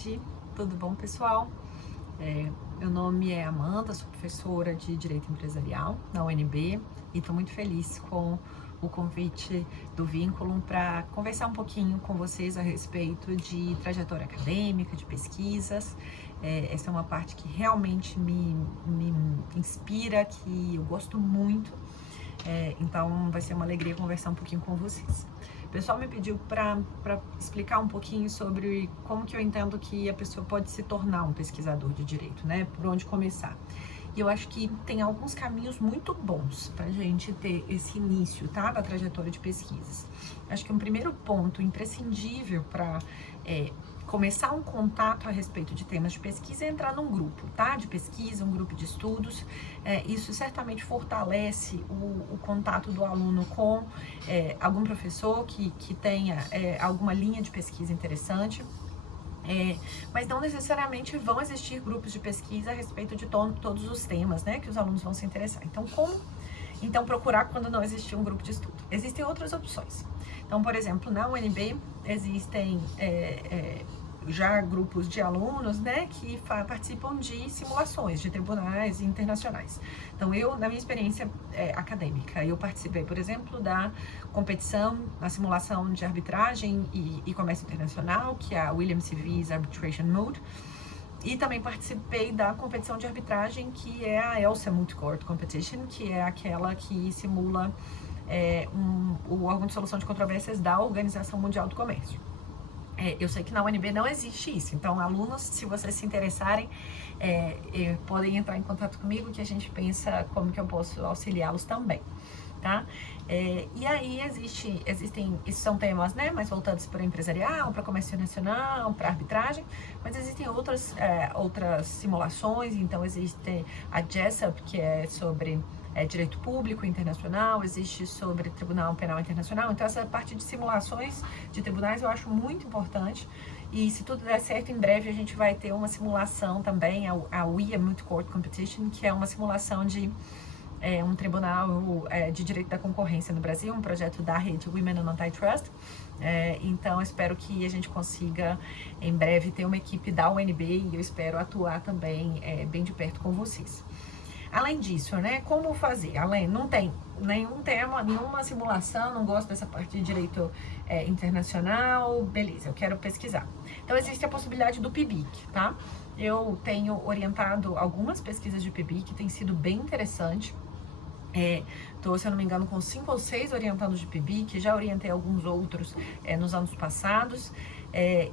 tarde, tudo bom, pessoal? Meu nome é Amanda, sou professora de Direito Empresarial na UNB e estou muito feliz com o convite do Vínculo para conversar um pouquinho com vocês a respeito de trajetória acadêmica, de pesquisas. Essa é uma parte que realmente me inspira, que eu gosto muito, então vai ser uma alegria conversar um pouquinho com vocês. O pessoal me pediu para explicar um pouquinho sobre como que eu entendo que a pessoa pode se tornar um pesquisador de direito, né? Por onde começar. E eu acho que tem alguns caminhos muito bons para a gente ter esse início, tá? Da trajetória de pesquisas. Acho que um primeiro ponto imprescindível para começar um contato a respeito de temas de pesquisa é entrar num grupo, tá? De pesquisa, um grupo de estudos. Isso certamente fortalece o contato do aluno com algum professor que tenha alguma linha de pesquisa interessante. Mas não necessariamente vão existir grupos de pesquisa a respeito de todos os temas, né, que os alunos vão se interessar. Então, como procurar quando não existir um grupo de estudo? Existem outras opções. Então, por exemplo, na UNB existem já grupos de alunos, né, que participam de simulações de tribunais internacionais. Então, na minha experiência acadêmica, eu participei, por exemplo, da competição, na simulação de arbitragem e comércio internacional, que é a Williams Civis Arbitration Mode, e também participei da competição de arbitragem, que é a ELSA Multi-Court Competition, que é aquela que simula o órgão de solução de controvérsias da Organização Mundial do Comércio. Eu sei que na UNB não existe isso, então alunos, se vocês se interessarem, podem entrar em contato comigo que a gente pensa como que eu posso auxiliá-los também, tá? E aí existem, esses são temas, né, mais voltados para empresarial, para comércio nacional, para arbitragem, mas existem outras simulações. Então existe a JESSUP, que é sobre direito público internacional, existe sobre Tribunal Penal Internacional. Então essa parte de simulações de tribunais eu acho muito importante, e se tudo der certo, em breve a gente vai ter uma simulação também, a WIA Multi-Court Competition, que é uma simulação de um tribunal de direito da concorrência no Brasil, um projeto da rede Women on Antitrust. Então, espero que a gente consiga, em breve, ter uma equipe da UNB, e eu espero atuar também bem de perto com vocês. Além disso, né, como fazer? Não tem nenhum tema, nenhuma simulação, não gosto dessa parte de direito internacional, beleza, eu quero pesquisar. Então, existe a possibilidade do PIBIC, tá? Eu tenho orientado algumas pesquisas de PIBIC, tem sido bem interessante. Estou, se eu não me engano, com 5 ou 6 orientandos de PIBIC, já orientei alguns outros nos anos passados,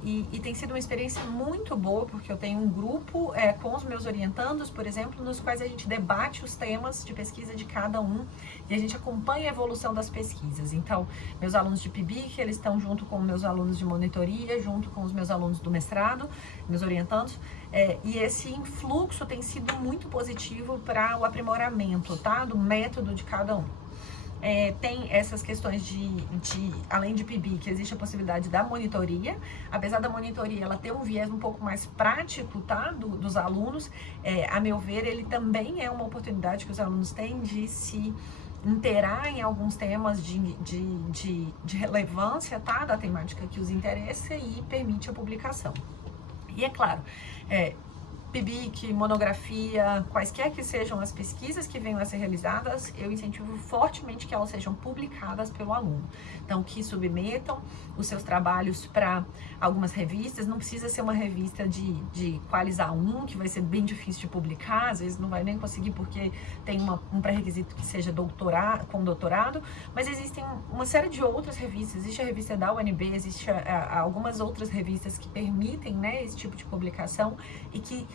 e tem sido uma experiência muito boa, porque eu tenho um grupo com os meus orientandos, por exemplo, nos quais a gente debate os temas de pesquisa de cada um, e a gente acompanha a evolução das pesquisas. Então, meus alunos de PIBIC, eles estão junto com meus alunos de monitoria, junto com os meus alunos do mestrado, meus orientandos, e esse influxo tem sido muito positivo para o aprimoramento, tá, do método de cada um. Tem essas questões além de PIBIC, existe a possibilidade da monitoria. Apesar da monitoria ela ter um viés um pouco mais prático, tá, dos alunos, a meu ver, ele também é uma oportunidade que os alunos têm de se inteirar em alguns temas de relevância, tá, da temática que os interessa, e permite a publicação. E é claro, PIBIC, monografia, quaisquer que sejam as pesquisas que venham a ser realizadas, eu incentivo fortemente que elas sejam publicadas pelo aluno. Então, que submetam os seus trabalhos para algumas revistas. Não precisa ser uma revista de Qualis A1, que vai ser bem difícil de publicar, às vezes não vai nem conseguir porque tem um pré-requisito que seja com doutorado, mas existem uma série de outras revistas. Existe a revista da UNB, existe algumas outras revistas que permitem, né, esse tipo de publicação, e que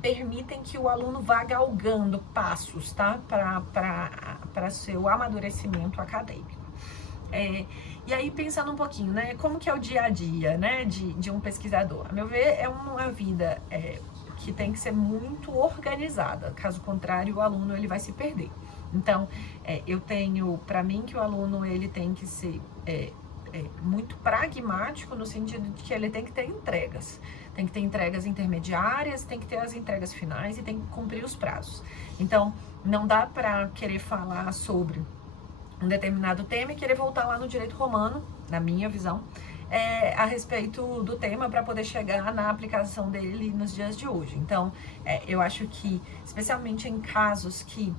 permitem que o aluno vá galgando passos, tá, para seu amadurecimento acadêmico. E aí, pensando um pouquinho, né, como que é o dia a dia, né, de um pesquisador? A meu ver, é uma vida que tem que ser muito organizada, caso contrário, o aluno ele vai se perder. Então, eu tenho para mim que o aluno ele tem que ser muito pragmático, no sentido de que ele tem que ter entregas. Tem que ter entregas intermediárias, tem que ter as entregas finais e tem que cumprir os prazos. Então, não dá para querer falar sobre um determinado tema e querer voltar lá no direito romano, na minha visão, a respeito do tema para poder chegar na aplicação dele nos dias de hoje. Então, eu acho que, especialmente em casos que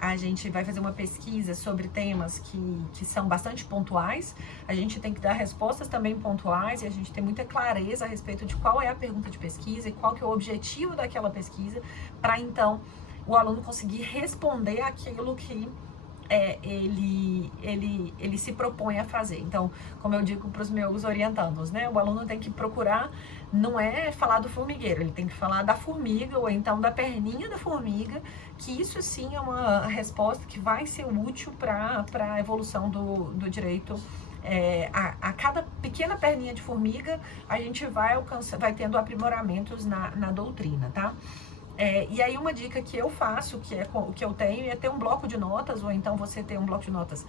a gente vai fazer uma pesquisa sobre temas que são bastante pontuais, a gente tem que dar respostas também pontuais e a gente tem muita clareza a respeito de qual é a pergunta de pesquisa e qual que é o objetivo daquela pesquisa, para então o aluno conseguir responder aquilo que ele se propõe a fazer. Então, como eu digo para os meus orientandos, né, o aluno tem que procurar, não é falar do formigueiro, ele tem que falar da formiga ou então da perninha da formiga, que isso sim é uma resposta que vai ser útil para a evolução do direito. A cada pequena perninha de formiga, a gente vai tendo aprimoramentos na doutrina, tá? E aí uma dica que eu faço, que eu tenho, é ter um bloco de notas, ou então você ter um bloco de notas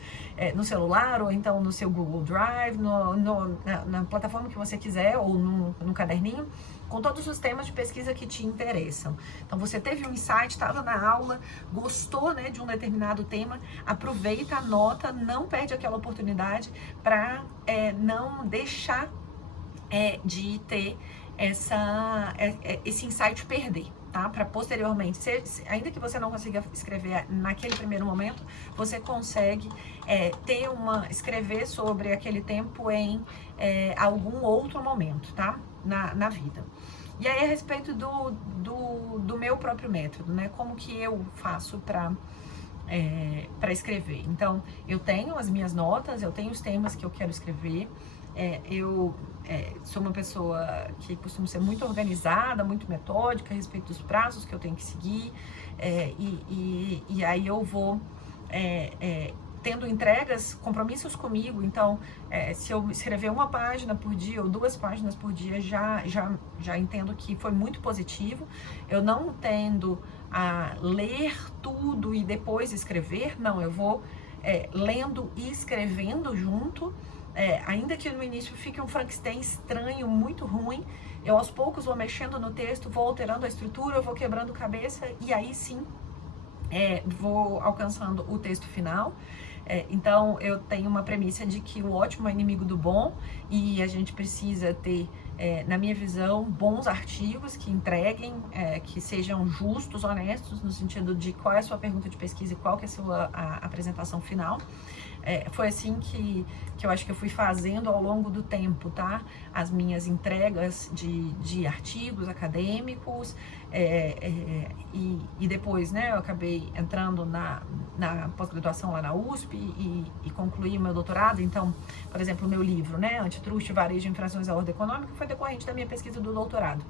no celular, ou então no seu Google Drive, na plataforma que você quiser, ou no caderninho, com todos os temas de pesquisa que te interessam. Então você teve um insight, estava na aula, gostou, né, de um determinado tema, aproveita, anota, não perde aquela oportunidade para não deixar de ter esse insight perder. Tá? Para posteriormente, ainda que você não consiga escrever naquele primeiro momento, você consegue escrever sobre aquele tempo em algum outro momento, tá? Na vida. E aí, a respeito do meu próprio método, né? Como que eu faço para escrever? Então, eu tenho as minhas notas, eu tenho os temas que eu quero escrever. Eu sou uma pessoa que costumo ser muito organizada, muito metódica a respeito dos prazos que eu tenho que seguir, e aí eu vou tendo entregas, compromissos comigo. Então, se eu escrever uma página por dia ou 2 páginas por dia, já entendo que foi muito positivo. Eu não tendo a ler tudo e depois escrever, não, eu vou lendo e escrevendo junto. Ainda que no início fique um Frankenstein estranho, muito ruim, eu aos poucos vou mexendo no texto, vou alterando a estrutura, eu vou quebrando cabeça e aí sim vou alcançando o texto final. Então eu tenho uma premissa de que o ótimo é inimigo do bom e a gente precisa ter, na minha visão, bons artigos que entreguem, que sejam justos, honestos, no sentido de qual é a sua pergunta de pesquisa e qual que é a sua apresentação final. Foi assim que eu acho que eu fui fazendo ao longo do tempo, tá? As minhas entregas de artigos acadêmicos, e depois, né, eu acabei entrando na pós-graduação lá na USP e concluí o meu doutorado. Então, por exemplo, o meu livro, né, Antitruste, Varejo e Infrações à Ordem Econômica, foi decorrente da minha pesquisa do doutorado.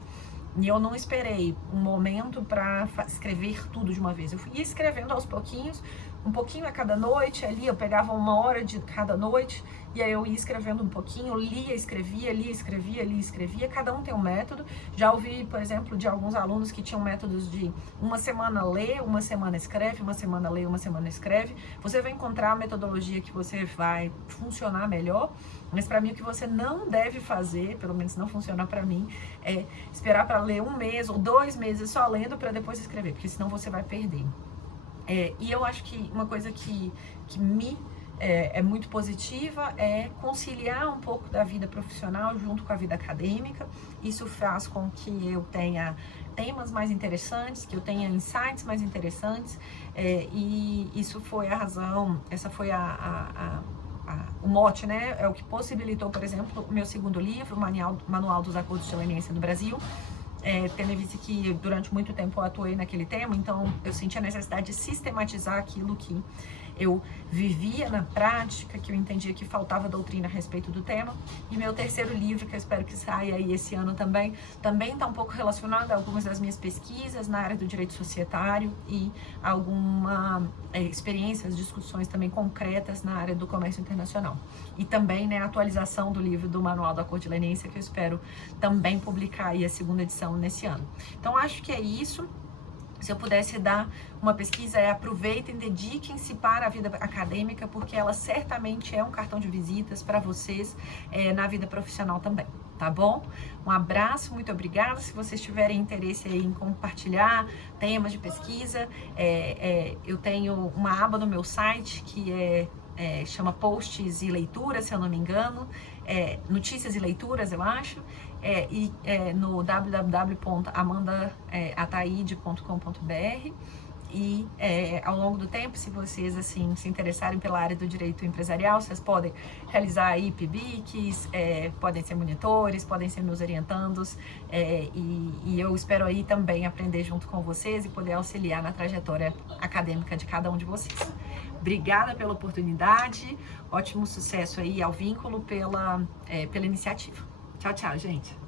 E eu não esperei um momento para escrever tudo de uma vez. Eu fui escrevendo aos pouquinhos, um pouquinho a cada noite. Ali eu pegava 1 hora de cada noite e aí eu ia escrevendo um pouquinho, lia, escrevia, lia, escrevia, lia, escrevia. Cada um tem um método. Já ouvi, por exemplo, de alguns alunos que tinham métodos de 1 semana lê, 1 semana escreve, 1 semana lê, 1 semana escreve. Você vai encontrar a metodologia que você vai funcionar melhor. Mas para mim o que você não deve fazer, pelo menos não funciona para mim, é esperar para ler 1 mês ou 2 meses só lendo para depois escrever, porque senão você vai perder. E eu acho que uma coisa que me é muito positiva é conciliar um pouco da vida profissional junto com a vida acadêmica. Isso faz com que eu tenha temas mais interessantes, que eu tenha insights mais interessantes, e isso foi a razão, essa foi o mote, né? É o que possibilitou, por exemplo, o meu segundo livro, o Manual dos Acordos de Leniência no Brasil. Tendo em vista que durante muito tempo eu atuei naquele tema, então eu senti a necessidade de sistematizar aquilo que eu vivia na prática, que eu entendia que faltava doutrina a respeito do tema. E meu terceiro livro, que eu espero que saia aí esse ano também está um pouco relacionado a algumas das minhas pesquisas na área do direito societário e algumas experiências, discussões também concretas na área do comércio internacional. E também, né, a atualização do livro do Manual do Acordo de Leniência, que eu espero também publicar aí a 2ª edição nesse ano. Então, acho que é isso. Se eu pudesse dar uma pesquisa, aproveitem, dediquem-se para a vida acadêmica, porque ela certamente é um cartão de visitas para vocês na vida profissional também, tá bom? Um abraço, muito obrigada. Se vocês tiverem interesse aí em compartilhar temas de pesquisa, eu tenho uma aba no meu site que chama Posts e Leituras, se eu não me engano. notícias e leituras, eu acho, no www.amandaataide.com.br. E ao longo do tempo, se vocês assim se interessarem pela área do direito empresarial, vocês podem realizar aí PIBICs, podem ser monitores, podem ser meus orientandos, e eu espero aí também aprender junto com vocês e poder auxiliar na trajetória acadêmica de cada um de vocês. Obrigada pela oportunidade, ótimo sucesso aí ao Vínculo pela iniciativa. Tchau, tchau, gente!